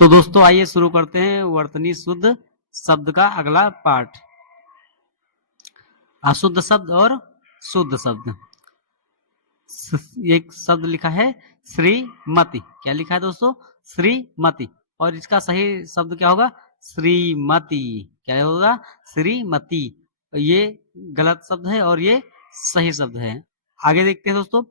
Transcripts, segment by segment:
तो दोस्तों आइए शुरू करते हैं वर्तनी शुद्ध शब्द का अगला पार्ट। अशुद्ध शब्द और शुद्ध शब्द। एक शब्द लिखा है श्रीमती। क्या लिखा है दोस्तों? श्रीमती। और इसका सही शब्द क्या होगा? श्रीमती। क्या होगा? श्रीमती। ये गलत शब्द है और ये सही शब्द है। आगे देखते हैं दोस्तों।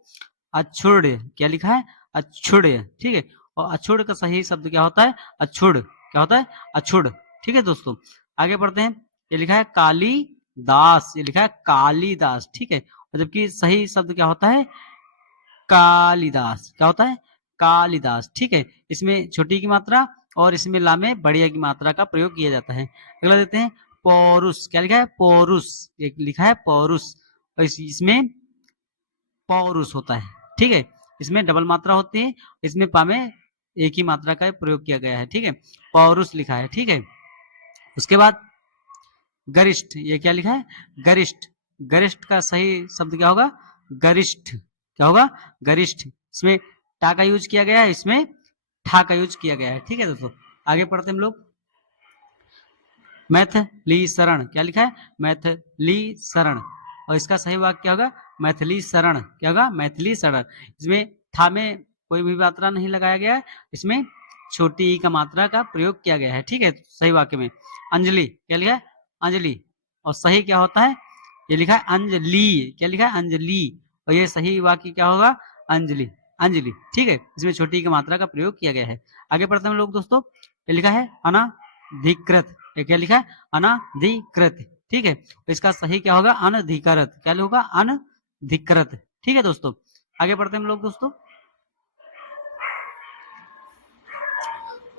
अछुड़। क्या लिखा है? अछुड़। ठीक है। और अछुड़ का सही शब्द क्या होता है? अछुड़। क्या होता है? अछुड़। ठीक है दोस्तों, आगे बढ़ते हैं। ये लिखा है कालीदास। ये लिखा है कालीदास। ठीक है। और जबकि सही शब्द क्या होता है? कालिदास। क्या होता है? कालिदास। ठीक है। इसमें छोटी की मात्रा और इसमें ला में बढ़िया की मात्रा का प्रयोग किया जाता है। अगला देते हैं पौरुष। क्या लिखा है? पौरुष। एक लिखा है पौरुष और इसमें पौरुष होता है। ठीक है। इसमें डबल मात्रा होती है, इसमें पा में एक ही मात्रा का प्रयोग किया गया है। ठीक है। पौरुष लिखा है। ठीक है। उसके बाद गरिष्ठ। ये क्या लिखा है? गरिष्ठ। गरिष्ठ का सही शब्द क्या होगा? गरिष्ठ। क्या होगा? गरिष्ठ। इसमें टा का यूज किया गया है, इसमें ठा का यूज किया गया है। ठीक है दोस्तों, आगे पढ़ते हैं हम लोग। मैथिलीशरण। क्या लिखा है? मैथिलीशरण। और इसका सही वाक्य क्या होगा? मैथिलीशरण। क्या होगा? मैथिलीशरण। इसमें था में कोई भी मात्रा नहीं लगाया गया है, इसमें छोटी ई का मात्रा का प्रयोग किया गया है। ठीक है। सही वाक्य में अंजलि। क्या लिखा है? अंजलि। और सही क्या होता है? ये लिखा है अंजलि। क्या लिखा है? अंजलि। और ये सही वाक्य क्या होगा? अंजलि। अंजलि। ठीक है। इसमें छोटी ई का मात्रा का प्रयोग किया गया है। आगे बढ़ते हैं हम लोग दोस्तों। ये लिखा है अनाधिकृत। ये क्या लिखा है? अनाधिकृत। ठीक है। तो इसका सही क्या होगा? अनधिकृत। क्या होगा? अनधिकृत। ठीक है दोस्तों, आगे बढ़ते हैं हम लोग दोस्तों।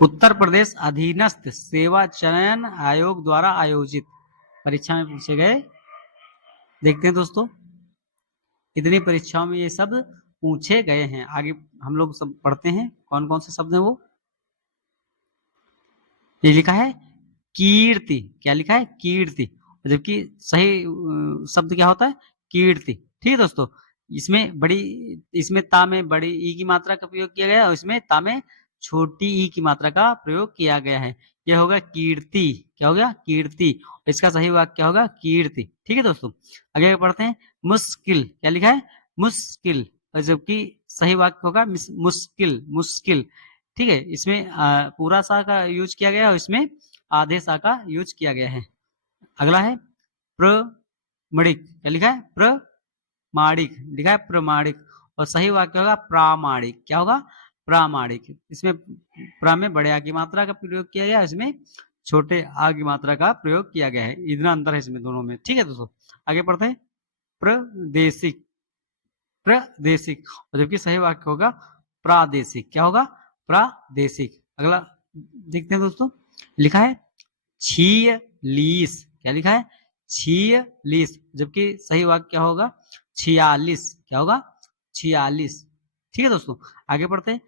उत्तर प्रदेश अधीनस्थ सेवा चयन आयोग द्वारा आयोजित परीक्षा में पूछे गए। देखते हैं दोस्तों, इतनी परीक्षाओं में ये सब पूछे गए हैं। आगे हम लोग सब पढ़ते हैं कौन कौन से शब्द हैं वो। ये लिखा है कीर्ति। क्या लिखा है? कीर्ति। जबकि सही शब्द क्या होता है? कीर्ति। ठीक है दोस्तों, इसमें ता में बड़ी ई की मात्रा का प्रयोग किया गया है और इसमें ता में छोटी ई की मात्रा का प्रयोग किया गया है। यह होगा कीर्ति। क्या हो गया? कीर्ति। इसका सही वाक्य क्या होगा? कीर्ति। ठीक है दोस्तों, आगे पढ़ते हैं। मुश्किल। क्या लिखा है? मुश्किल। और जबकि सही वाक्य होगा मुश्किल। मुश्किल। ठीक है। इसमें पूरा सा का यूज किया गया है और इसमें आधे सा का यूज किया गया है। अगला है प्रमाणिक। क्या लिखा है? प्रमाणिक। लिखा है प्रमाणिक। और सही वाक्य होगा प्रामाणिक। क्या होगा? प्रामाणिक। इसमें प्रा में बड़े आ की मात्रा का प्रयोग किया गया है, इसमें छोटे आ की मात्रा का प्रयोग किया गया है। इतना अंतर है इसमें दोनों में। ठीक है दोस्तों, आगे पढ़ते हैं। प्रादेशिक। प्रादेशिक। और जबकि सही वाक्य होगा प्रादेशिक। क्या होगा? प्रादेशिक। अगला देखते हैं दोस्तों। लिखा है छियालीस। क्या लिखा है? छियालीस। जबकि सही वाक्य क्या होगा? 46। क्या होगा? 46। ठीक है दोस्तों, आगे पढ़ते हैं।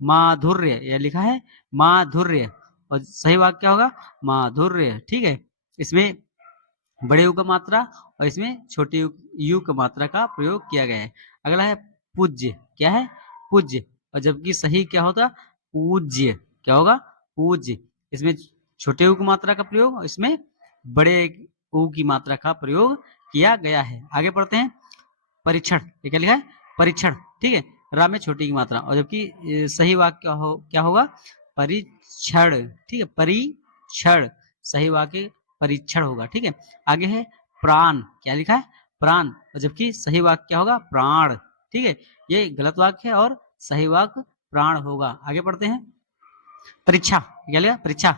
माधुर्य। यह लिखा है माधुर्य। और सही वाक्य क्या होगा? माधुर्य। ठीक है। इसमें बड़े यू का मात्रा और इसमें छोटे यू का मात्रा का प्रयोग किया गया है। अगला है पूज्य। क्या है? पूज्य। और जबकि सही क्या होता? पूज्य। क्या होगा? पूज्य। इसमें छोटे यू की मात्रा का प्रयोग और इसमें बड़े ऊ की मात्रा का प्रयोग किया गया है। आगे पढ़ते हैं। परीक्षण। ये क्या लिखा है? परीक्षण। ठीक है। रा में छोटी की मात्रा और जबकि सही वाक्य क्या होगा? परीक्षण। ठीक है, परीक्षण। सही वाक्य परीक्षण होगा। ठीक है। आगे है प्राण। क्या लिखा है? प्राण। और जबकि सही वाक्य क्या होगा? प्राण। ठीक है। ये गलत वाक्य है और सही वाक्य प्राण होगा। आगे पढ़ते हैं। परीक्षा। क्या लिखा? परीक्षा।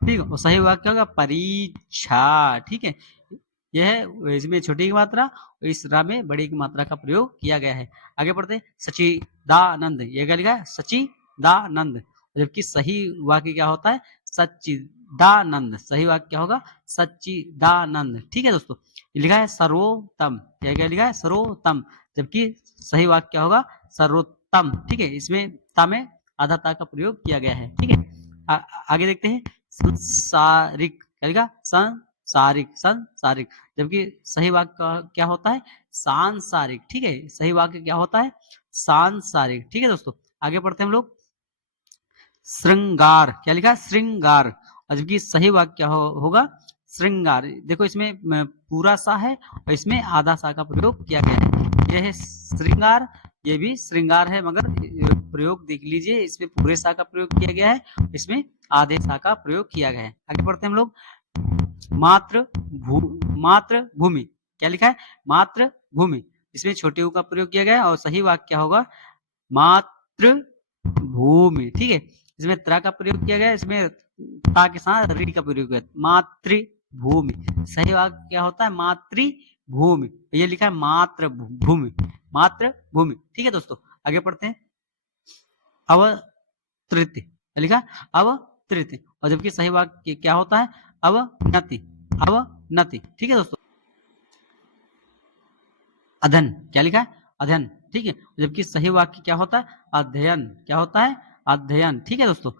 ठीक है। और सही वाक्य क्या होगा? परीक्षा। ठीक है। यह है इसमें छोटी की मात्रा और इस रा में बड़ी की मात्रा का प्रयोग किया गया है। आगे बढ़ते हैं। सचिदानंद। यह क्या लिखा है? सचिदानंद। जबकि सही वाक्य क्या होता है? सच्चिदानंद। सही वाक्य क्या होगा? सच्चिदानंद। ठीक है दोस्तों, लिखा है सर्वोत्तम। क्या क्या लिखा है? सर्वोत्तम। जबकि सही वाक्य क्या होगा? सर्वोत्तम। ठीक है। इसमें ता में आधा ता का प्रयोग किया गया है। ठीक है। आगे देखते हैं। संसारिक। क्या लिखा? सांसारिक। सांसारिक। जबकि सही वाक्य क्या होता है? सांसारिक। ठीक है। सही वाक्य क्या होता है? सांसारिक। ठीक है दोस्तों, आगे बढ़ते हैं हम लोग। श्रृंगार, क्या लिखा है? श्रृंगार। और जबकि सही वाक्य क्या होगा? श्रृंगार। देखो इसमें पूरा सा है और इसमें आधा सा का प्रयोग किया गया है। यह है श्रृंगार, ये भी श्रृंगार है, मगर प्रयोग देख लीजिए, इसमें पूरे सा का प्रयोग किया गया है, इसमें आधे सा का प्रयोग किया गया है। आगे बढ़ते हैं हम लोग। मातृभूमि, क्या लिखा है? मातृभूमि। इसमें छोटे ऊ का प्रयोग किया गया है और सही वाक्य क्या होगा? मातृभूमि। ठीक है, इसमें त्र का प्रयोग किया गया है, इसमें ता के साथ री का प्रयोग किया, मातृभूमि। सही वाक्य क्या होता है? मातृभूमि। ये लिखा है मातृभूमि, मातृभूमि। ठीक है दोस्तों, आगे पढ़ते हैं। अवतृत, लिखा अवतृत। और जबकि सही वाक्य क्या होता है? अवनति, अवनति। ठीक है दोस्तों। अध्ययन, क्या लिखा है? अध्ययन। ठीक है, जबकि सही वाक्य क्या होता है? अध्ययन। क्या होता है? अध्ययन। ठीक है दोस्तों,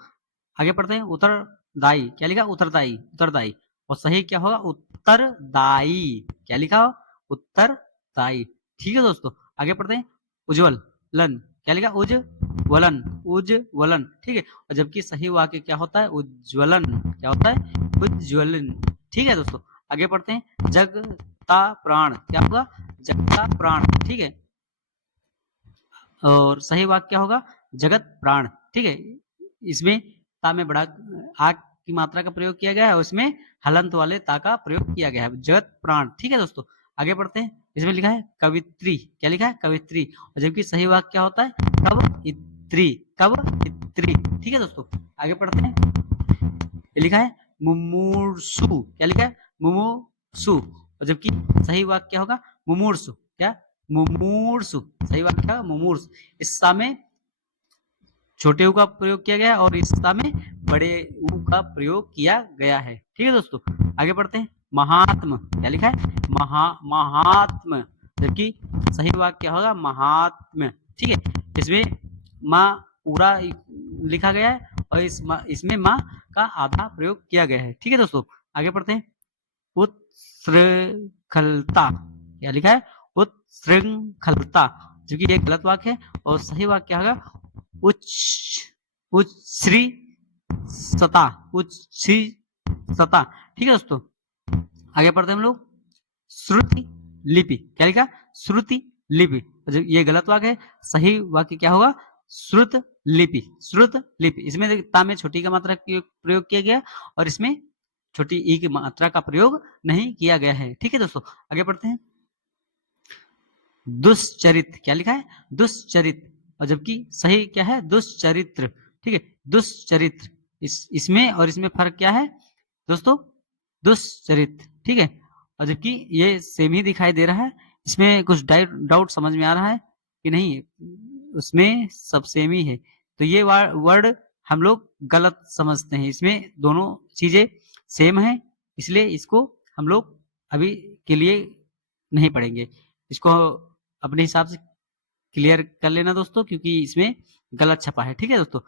आगे पढ़ते हैं। उत्तरदायी, क्या लिखा? उत्तरदायी, उत्तरदायी। और सही क्या होगा? उत्तरदायी। क्या लिखा हो? उत्तरदायी। ठीक है दोस्तों, आगे पढ़ते हैं। उज्ज्वलन, क्या लिखा? उज्ज्वलन, उज्ज्वलन। ठीक है, और जबकि सही वाक्य क्या होता है? उज्ज्वलन। क्या होता है? उज्ज्वलन। ठीक है दोस्तों, आगे पढ़ते हैं। जगता प्राण, क्या होगा? जगता प्राण। ठीक है, और सही वाक्य क्या होगा? जगत प्राण। ठीक है, इसमें ता में बड़ा आ की मात्रा का प्रयोग किया गया है और इसमें हलंत वाले ता का प्रयोग किया गया है, जगत प्राण। ठीक है दोस्तों, आगे बढ़ते हैं। इसमें लिखा है कवित्री, क्या लिखा है? कवित्री। और जबकि सही वाक्य क्या होता है? कवइत्री, कवइत्री। ठीक है दोस्तों, आगे पढ़ते हैं। ये लिखा है मुमूर्षु, क्या लिखा है? मुमूर्षु। और जबकि सही वाक्य क्या होगा? मुमूर्षु। क्या? मुमूर्षु। सही वाक्य क्या? मुमूर्षु। इस सा में छोटे ऊ का प्रयोग किया गया है और इस सा में बड़े ऊ का प्रयोग किया गया है। ठीक है दोस्तों, आगे बढ़ते हैं। महात्म, क्या लिखा है? महात्म। जबकि सही वाक्य क्या होगा? महात्म। ठीक है, इसमें माँ पूरा लिखा गया है और इसमें माँ का आधा प्रयोग किया गया है। ठीक है दोस्तों, आगे बढ़ते हैं। उत्श्रृंखलता, क्या लिखा है? उत्श्रृंखलता। जबकि ये गलत वाक्य है और सही वाक्य क्या होगा? उच्छ्री सता, उच्छ्री सता। ठीक है दोस्तों, आगे पढ़ते हैं हम लोग। श्रुति लिपि, क्या लिखा? श्रुति लिपि। ये गलत वाक्य है, सही वाक्य क्या होगा? श्रुत लिपि, श्रुत लिपि। इसमें ता में छोटी का मात्रा प्रयोग किया गया और इसमें छोटी ई की मात्रा का प्रयोग नहीं किया गया है। ठीक है दोस्तों, आगे पढ़ते हैं। दुष्चरित, क्या लिखा है? दुष्चरित। और जबकि सही क्या है? दुष्चरित्र। ठीक है, दुष्चरित्र। इसमें और इसमें फर्क क्या है दोस्तों? दुष्चरित्र। ठीक है, और जबकि ये सेम ही दिखाई दे रहा है, इसमें कुछ डाउट समझ में आ रहा है कि नहीं? उसमें सब सेम ही है, तो ये वर्ड हम लोग गलत समझते हैं। इसमें दोनों चीजें सेम है, इसलिए इसको हम लोग अभी के लिए नहीं पढ़ेंगे। इसको अपने हिसाब से क्लियर कर लेना दोस्तों, क्योंकि इसमें गलत छपा है। ठीक है दोस्तों,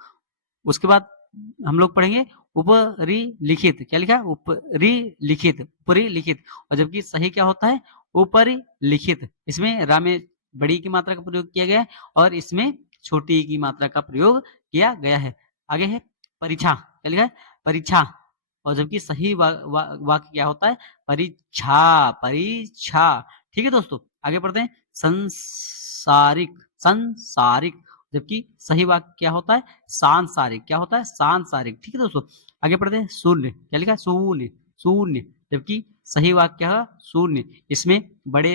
उसके बाद हम लोग पढ़ेंगे ऊपरी लिखित, क्या लिखा है? ऊपरी लिखित, ऊपरी लिखित। और जबकि सही क्या होता है? ऊपरी लिखित। इसमें रा में बड़ी की मात्रा का प्रयोग किया गया है और इसमें छोटी की मात्रा का प्रयोग किया गया है। आगे है परीक्षा, क्या लिखा है? परीक्षा। और जबकि सही वाक्य क्या होता है? परीक्षा, परीक्षा। ठीक है दोस्तों, आगे बढ़ते हैं। संसारिक, संसारिक। जबकि सही वाक्य क्या होता है? सांसारिक। क्या होता है? सांसारिक। ठीक है दोस्तों, आगे पढ़ते हैं। शून्य, क्या लिखा है? शून्य, शून्य। जबकि सही वाक्य क्या है? शून्य। इसमें बड़े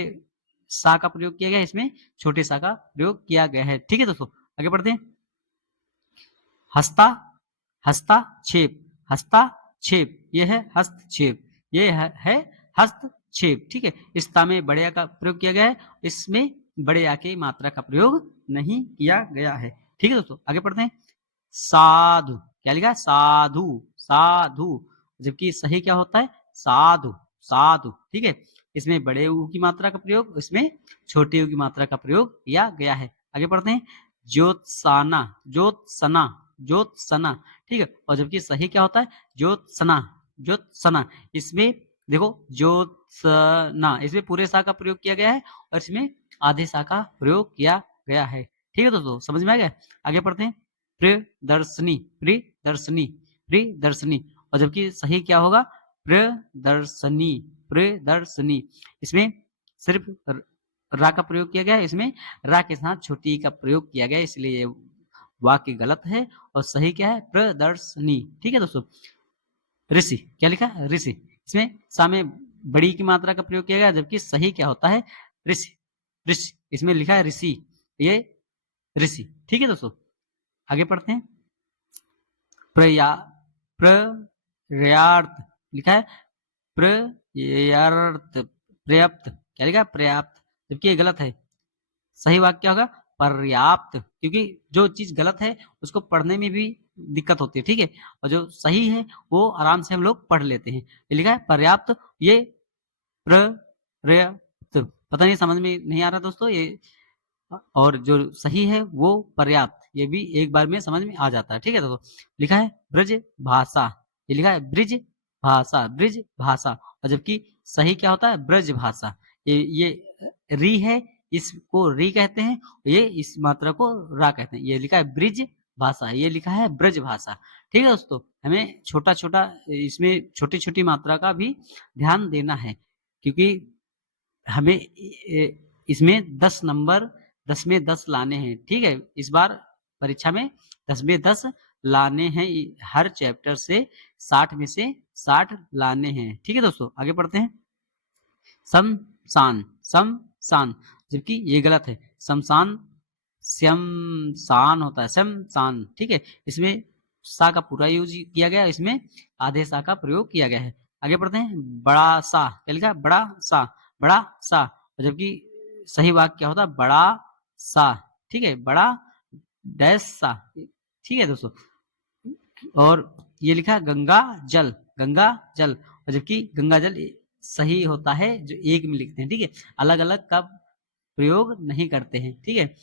सा का प्रयोग किया गया है, इसमें छोटे सा का प्रयोग किया गया है। ठीक है दोस्तों, आगे बढ़ते हैं। हस्ता, हस्ताक्षेप, हस्ताक्षेप। यह है हस्तक्षेप, ये है हस्तक्षेप। ठीक है, इस ता में बड़े का प्रयोग किया गया है, इसमें बड़े आ की मात्रा का प्रयोग नहीं किया गया है। ठीक है दोस्तों, आगे पढ़ते हैं। साधु, क्या लिखा है? साधु, साधु। जबकि सही क्या होता है? साधु, साधु। ठीक है, इसमें बड़े ऊ की मात्रा का प्रयोग, इसमें छोटे ऊ की मात्रा का प्रयोग किया गया है। आगे पढ़ते हैं। ज्योत्साना, ज्योत्सना, ज्योत्सना। ठीक है, और जबकि सही क्या होता है? ज्योत्सना, ज्योत्सना। इसमें देखो ज्योत्सना, इसमें पूरे सा का प्रयोग किया गया है और इसमें आधे सा का प्रयोग किया गया है। ठीक है दोस्तों, समझ में आ गया? आगे पढ़ते हैं। प्रियदर्शनी, प्रियदर्शनी, प्रियदर्शनी। और जबकि सही क्या होगा, प्रियदर्शनी, प्रियदर्शनी। इसमें सिर्फ रा का प्रयोग किया गया है, इसमें रा के साथ छोटी ई का प्रयोग किया गया है, इसलिए ये वाक्य गलत है। और सही क्या है, प्रदर्शनी। ठीक है दोस्तों। ऋषि, क्या लिखा है, ऋषि। इसमें सामने बड़ी की मात्रा का प्रयोग किया गया, जबकि सही क्या होता है, ऋषि, ऋषि। इसमें लिखा है ऋषि, ये ऋषि। ठीक है दोस्तों, आगे पढ़ते हैं। प्रया प्रयार्थ लिखा है प्रयार्थ, पर्याप्त, क्या लिखा है, पर्याप्त, जबकि ये गलत है। सही वाक्य क्या होगा, पर्याप्त, क्योंकि जो चीज गलत है उसको पढ़ने में भी दिक्कत होती है। ठीक है, और जो सही है वो आराम से हम लोग पढ़ लेते हैं। ये लिखा है पर्याप्त, ये पर्याप्त, पता नहीं समझ में नहीं आ रहा दोस्तों ये। और जो सही है वो पर्याप्त, ये भी एक बार में समझ में आ जाता है। ठीक है दोस्तों। लिखा है ब्रज भाषा, ये लिखा है ब्रिज भाषा, ब्रिज भाषा। और जबकि सही क्या होता है, ब्रज भाषा। ये री है, इसको री कहते हैं, ये इस मात्रा को रा कहते हैं। ये लिखा है ब्रिज भाषा, ये लिखा है ब्रज भाषा। ठीक है दोस्तों, हमें छोटा छोटा इसमें छोटी छोटी मात्रा का भी ध्यान देना है, क्योंकि हमें इसमें 10 नंबर 10 में 10 लाने हैं। ठीक है, इस बार परीक्षा में 10 में 10 लाने हैं, हर चैप्टर से 60 में से 60 लाने हैं। ठीक है दोस्तों, आगे पढ़ते हैं। शमशान, शमशान, जबकि ये गलत है। शमशान श्मशान होता है, शमशान। ठीक है, इसमें सा का पूरा यूज किया गया है, इसमें आधे सा का प्रयोग किया गया है। आगे पढ़ते हैं। बड़ा सा, क्या लिखा है, बड़ा सा, बड़ा सा। जबकि सही वाक्य क्या होता है, बड़ा सा। ठीक है, बड़ा डैश सा। ठीक है दोस्तों। और ये लिखा है गंगा जल, गंगा जल। और जबकि गंगा जल सही होता है जो एक में लिखते हैं। ठीक है, अलग अलग का प्रयोग नहीं करते हैं। ठीक है,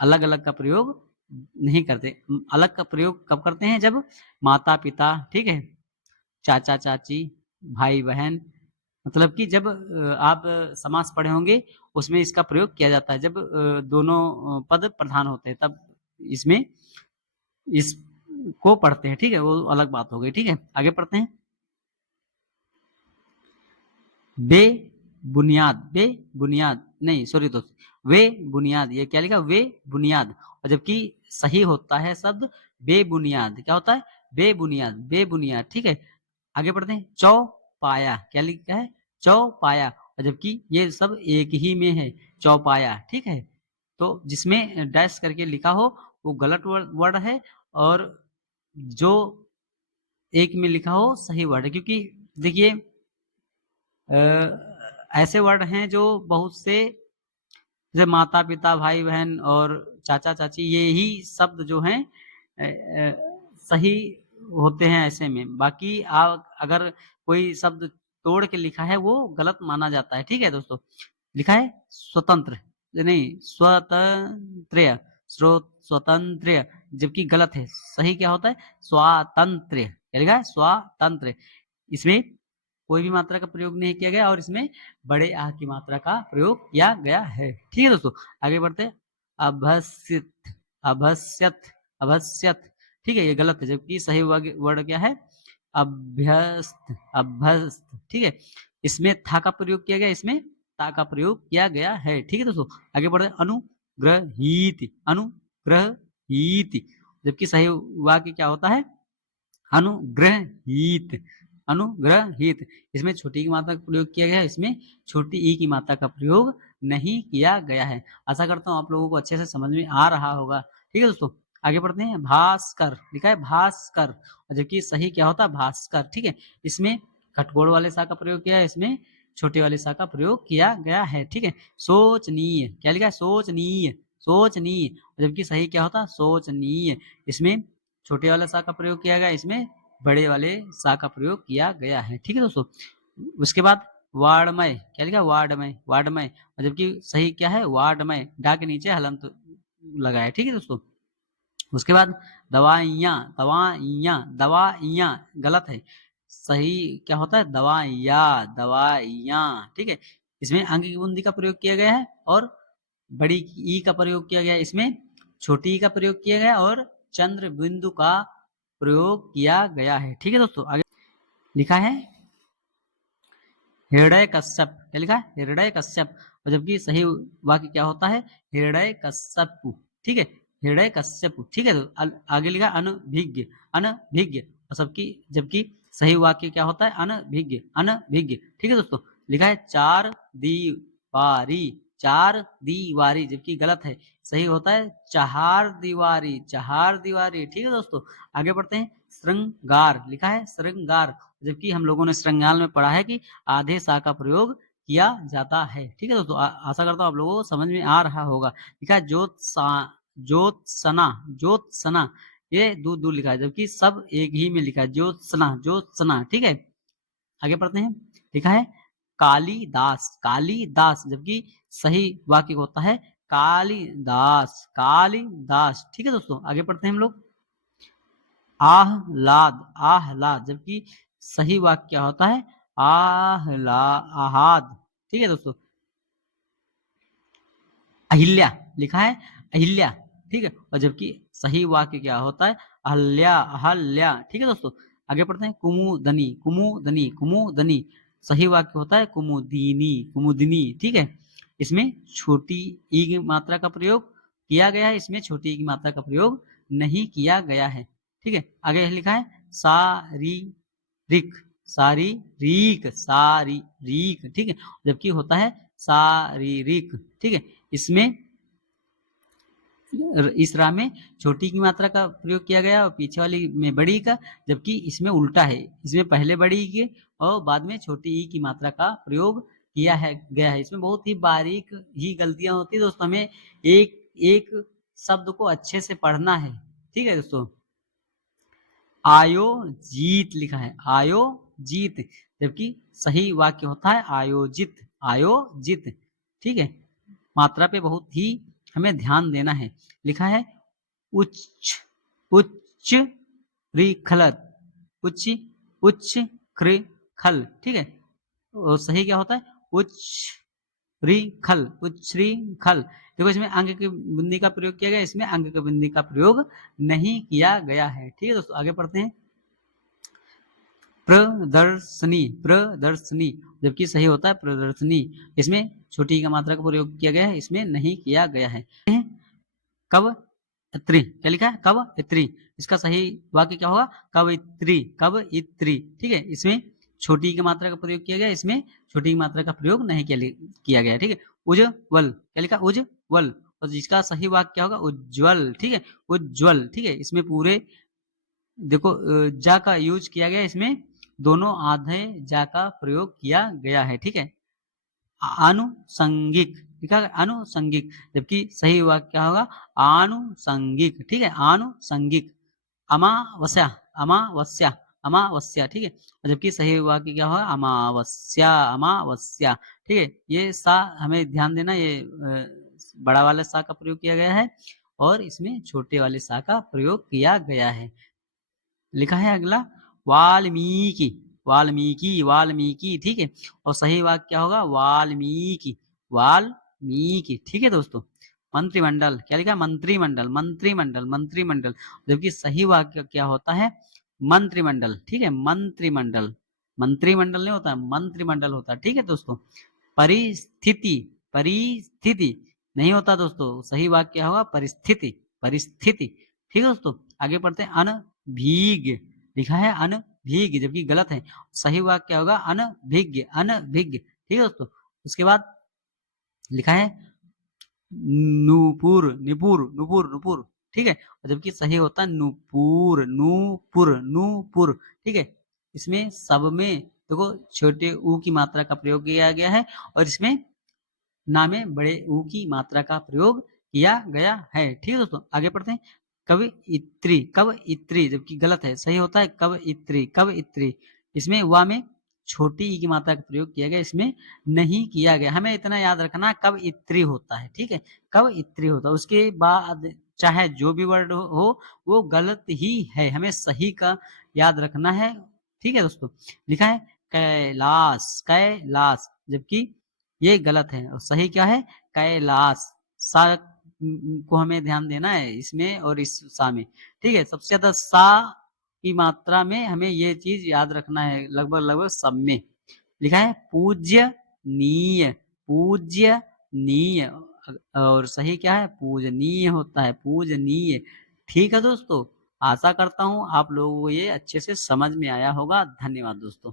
अलग अलग का प्रयोग नहीं करते। अलग का प्रयोग कब करते हैं, जब माता पिता, ठीक है, चाचा चाची, भाई बहन, मतलब कि जब आप समास पढ़े होंगे उसमें इसका प्रयोग किया जाता है, जब दोनों पद प्रधान होते हैं तब इसमें इसको पढ़ते हैं। ठीक है, वो अलग बात हो गई। ठीक है, आगे पढ़ते हैं। बे बुनियाद, बे बुनियाद नहीं, सॉरी दोस्त, वे बुनियाद। ये क्या लिखा, वे बुनियाद। और जबकि सही होता है शब्द बेबुनियाद। क्या होता है, बेबुनियाद, बेबुनियाद। ठीक है, आगे बढ़ते हैं। चौपाया, क्या लिखा है, चौपाया। और जबकि ये सब एक ही में है, चौपाया। ठीक है, तो जिसमें डैश करके लिखा हो वो गलत वर्ड है, और जो एक में लिखा हो सही वर्ड है। क्योंकि देखिए ऐसे वर्ड हैं जो बहुत से, जैसे माता पिता, भाई बहन और चाचा चाची, ये ही शब्द जो हैं सही होते हैं ऐसे में। बाकी आप अगर कोई शब्द तोड़ के लिखा है वो गलत माना जाता है। ठीक है दोस्तों। लिखा है स्वतंत्र, नहीं स्वतंत्र, स्वतंत्र, जबकि गलत है। सही क्या होता है, स्वातंत्र। क्या लिखा है, स्वातंत्र। इसमें कोई भी मात्रा का प्रयोग नहीं किया गया, और इसमें बड़े आ की मात्रा का प्रयोग किया गया है। ठीक है दोस्तों, आगे बढ़ते हैं। अभस्यत, अभस्यत, अभस्यत। ठीक है, ये गलत है, जबकि सही वर्ड क्या है, अभ्यस्त, अभ्यस्त। ठीक है, इसमें था का प्रयोग किया गया, इसमें ता का प्रयोग किया गया है। ठीक है दोस्तों, आगे बढ़ते हैं। अनुग्रहीत, अनुग्रहीत, जबकि सही वाक्य क्या होता है, अनुग्रहित, अनुग्रहित। इसमें छोटी की मात्रा का प्रयोग किया गया है, इसमें छोटी ई की मात्रा का प्रयोग नहीं किया गया है। आशा करता हूँ आप लोगों को अच्छे से समझ में आ रहा होगा। ठीक है दोस्तों, आगे बढ़ते हैं। भास्कर, लिखा है भास्कर, और जबकि सही क्या होता है, भास्कर। ठीक है, इसमें कटकोड़ वाले सा का प्रयोग किया है, इसमें छोटे वाले सा का प्रयोग किया गया है। ठीक है, सोचनीय, क्या लिखा है, सोचनीय, सोचनीय। जबकि सही क्या होता है, सोचनीय। इसमें छोटे वाले सा का प्रयोग किया गया, इसमें बड़े वाले सा का प्रयोग किया गया है। ठीक है दोस्तों, उसके बाद वार्डमय, क्या लिखा, वार्डमय, वार्डमय। जबकि सही क्या है, वार्डमय, डा के नीचे हलंत लगा है। ठीक है दोस्तों, उसके बाद दवाइयाँ, दवाइयाँ, दवाइयाँ, गलत है। सही क्या होता है, दवाइयाँ, दवाइयाँ। ठीक है, इसमें अंग की बूंदी का प्रयोग किया गया है, और बड़ी ई का प्रयोग किया गया है, इसमें छोटी ई का प्रयोग किया गया, और चंद्र बिंदु का प्रयोग किया गया है। ठीक है दोस्तों, आगे लिखा है हृदय कश्यप। क्या लिखा है? हृदय कश्यप। और जबकि सही वाक्य क्या होता है? हृदय कश्यप। ठीक है, हृदय कश्यप। ठीक है, तो आगे लिखा अनभिज्ञ, अनभिज्ञ। और सबकी जबकि सही वाक्य क्या होता है? अनभिज्ञ, अनभिज्ञ। ठीक है दोस्तों, लिखा है चार दीवारी, चार दीवारी, जबकि गलत है। सही होता है चार दीवारी, चार दीवारी। ठीक है दोस्तों, आगे बढ़ते हैं। श्रृंगार, लिखा है श्रृंगार। जबकि हम लोगों ने श्रृंगार में पढ़ा है कि आधे सा का प्रयोग किया जाता है। ठीक है दोस्तों, आशा करता हूँ आप लोगों को समझ में आ रहा होगा। लिखा है ज्योत्सना, ज्योत्सना। ये दूर दूर लिखा है, जबकि सब एक ही में लिखा है, ज्योत्सना, ज्योत्सना। ठीक है, आगे पढ़ते हैं। लिखा है कालिदास, कालिदास। जबकि सही वाक्य होता है कालिदास, कालिदास। ठीक है दोस्तों, आगे पढ़ते हैं हम लोग। आह्लाद, आह्लाद। जबकि सही वाक्य क्या होता है? आह्लाद। ठीक है दोस्तों, अहिल्या, लिखा है अहिल्या। ठीक है, और जबकि सही वाक्य क्या होता है? अहल्या, अहल्या। ठीक है दोस्तों, आगे पढ़ते हैं। कुमुदनी, कुमुदनी, कुमुदनी। सही वाक्य होता है कुमुदिनी, कुमुदिनी। ठीक है, इसमें छोटी ई की मात्रा का प्रयोग किया गया है, इसमें छोटी ई की मात्रा का प्रयोग नहीं किया गया है। ठीक है, आगे लिखा है शारीरिक, शारीरिक, शारीरिक। ठीक है, जबकि होता है शारीरिक। ठीक है, इसमें इस रा में छोटी की मात्रा का प्रयोग किया गया और पीछे वाली में बड़ी का, जबकि इसमें उल्टा है। इसमें पहले बड़ी के और बाद में छोटी ई की मात्रा का प्रयोग किया है गया है। इसमें बहुत ही बारीक ही गलतियां होती है दोस्तों, हमें एक एक शब्द को अच्छे से पढ़ना है। ठीक है दोस्तों, आयोजित, लिखा है आयोजित। जबकि सही वाक्य होता है आयोजित, आयोजित। ठीक है, मात्रा पे बहुत ही हमें ध्यान देना है। लिखा है उच्च, उच्च रिखलत, उच्च, उच्च खल। ठीक है, और सही क्या होता है? उच्च रिखल, उच्छृंखल। देखो, इसमें अंग की बिंदी का प्रयोग किया गया, इसमें अंग की बिंदी का प्रयोग नहीं किया गया है। ठीक है दोस्तों, आगे पढ़ते हैं। प्रदर्शनी, प्रदर्शनी। जबकि सही होता है प्रदर्शनी। इसमें छोटी का मात्रा का प्रयोग किया गया है, इसमें नहीं किया गया है। कवयित्री, क्या लिखा है? कवयित्री। इसका सही वाक्य क्या होगा? कवयित्री, कवयित्री। ठीक है, इसमें छोटी की मात्रा का प्रयोग किया गया, इसमें छोटी की मात्रा का प्रयोग नहीं किया गया। ठीक है, उज्ज्वल, क्या लिखा? उज्ज्वल। और जिसका सही वाक्य क्या होगा? उज्ज्वल। ठीक है, उज्ज्वल। ठीक है, इसमें पूरे देखो जा का यूज किया गया, इसमें दोनों आधे जा का प्रयोग किया गया है। ठीक है, आनुषंगिक, ठीक है, आनुषंगिक। जबकि सही वाक्य क्या होगा? आनुषंगिक। ठीक है, आनुषंगिक। अमावस्या, अमावस्या, अमावस्या। ठीक है, जबकि सही वाक्य क्या होगा? अमावस्या, अमावस्या। ठीक है, ये सा हमें ध्यान देना, ये बड़ा वाले सा का प्रयोग किया गया है और इसमें छोटे वाले सा का प्रयोग किया गया है। लिखा है अगला वाल्मीकि, वाल्मीकि, वाल्मीकि। ठीक है, और सही वाक्य क्या होगा? वाल्मीकि, वाल्मीकि। ठीक है दोस्तों, मंत्रिमंडल, क्या लिखा है? मंत्रिमंडल, मंत्रिमंडल, मंत्रिमंडल। जबकि सही वाक्य क्या होता है? मंत्रिमंडल। ठीक है, मंत्रिमंडल, मंत्रिमंडल नहीं होता, मंत्रिमंडल होता है। ठीक है दोस्तों, परिस्थिति, परिस्थिति नहीं होता दोस्तों, सही वाक्य क्या होगा? परिस्थिति, परिस्थिति। ठीक है दोस्तों, आगे पढ़ते हैं। अनभिज्ञ, लिखा है अनभिज्ञ, जबकि गलत है। सही वाक्य क्या होगा? अनभिज्ञ, अनभिज्ञ। ठीक है दोस्तों, उसके बाद लिखा है नूपुर, निपुर, नुपुर, नुपुर। ठीक है, जबकि सही होता है नूपुर, नूपुर, नूपुर। ठीक है, इसमें सब में देखो छोटे ऊ की मात्रा का प्रयोग किया गया है और इसमें ना में बड़े ऊ की मात्रा का प्रयोग किया गया है। ठीक है दोस्तों, आगे पढ़ते हैं। कवयित्री, कवयित्री। जबकि गलत है, सही होता है कवयित्री, कवयित्री। इसमें वा में छोटी ई की मात्रा का प्रयोग किया गया, इसमें नहीं किया गया। हमें इतना याद रखना, कवयित्री होता है। ठीक है, कवयित्री होता है, उसके बाद चाहे जो भी वर्ड हो वो गलत ही है, हमें सही का याद रखना है। ठीक है दोस्तों, लिखा है कैलाश, कैलाश। जबकि ये गलत है और सही क्या है? कैलाश। सा को हमें ध्यान देना है इसमें और इस सा में, ठीक है? सबसे ज़्यादा सा की मात्रा में हमें ये चीज़ याद रखना है लगभग-लगभग सब में। लिखा है पूज्यनीय, पूज्यनीय और सही क्या है? पूजनीय होता है, पूजनीय। ठीक है दोस्तों, आशा करता हूँ आप लोगों को ये अच्छे से समझ में आया होगा। धन्यवाद दोस्तों।